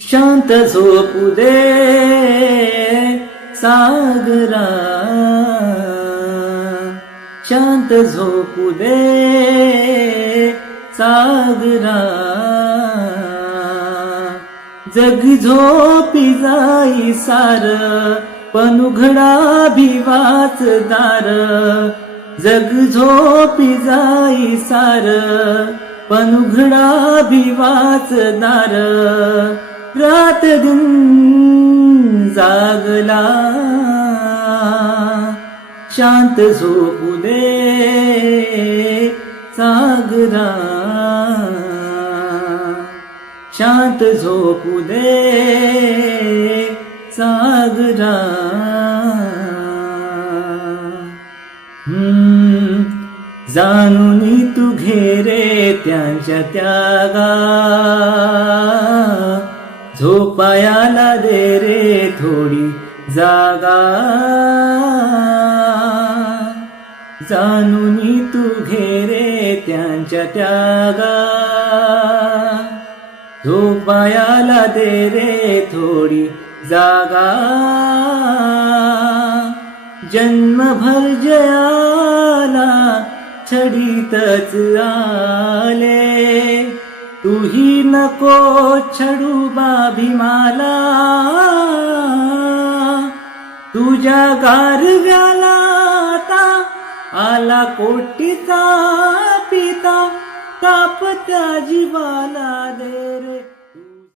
शांत झोपू दे सागरा. शांत झोपू दे सागरा. जग झोपी जाई सार पण उघडा भिवाच दार. जग झोपी जाई सार पण उघडा भिवाच रात दिन जागला. शांत झोपू दे सागरा. शांत झोपू दे सागरा. जाणून तू घेरे त्यांच्या त्यागा. झोपायाला दे रे थोडी जागा. जाणून तू घेरे त्यांच्या त्यागा. झोपायाला दे रे थोडी जागा. जन्मभर जया छडीतच आले. तूही नको छडू बाभिमाला. तुझ्या गारव्याला आला कोटीचा पिता. तापत्या जीवाला दे रे.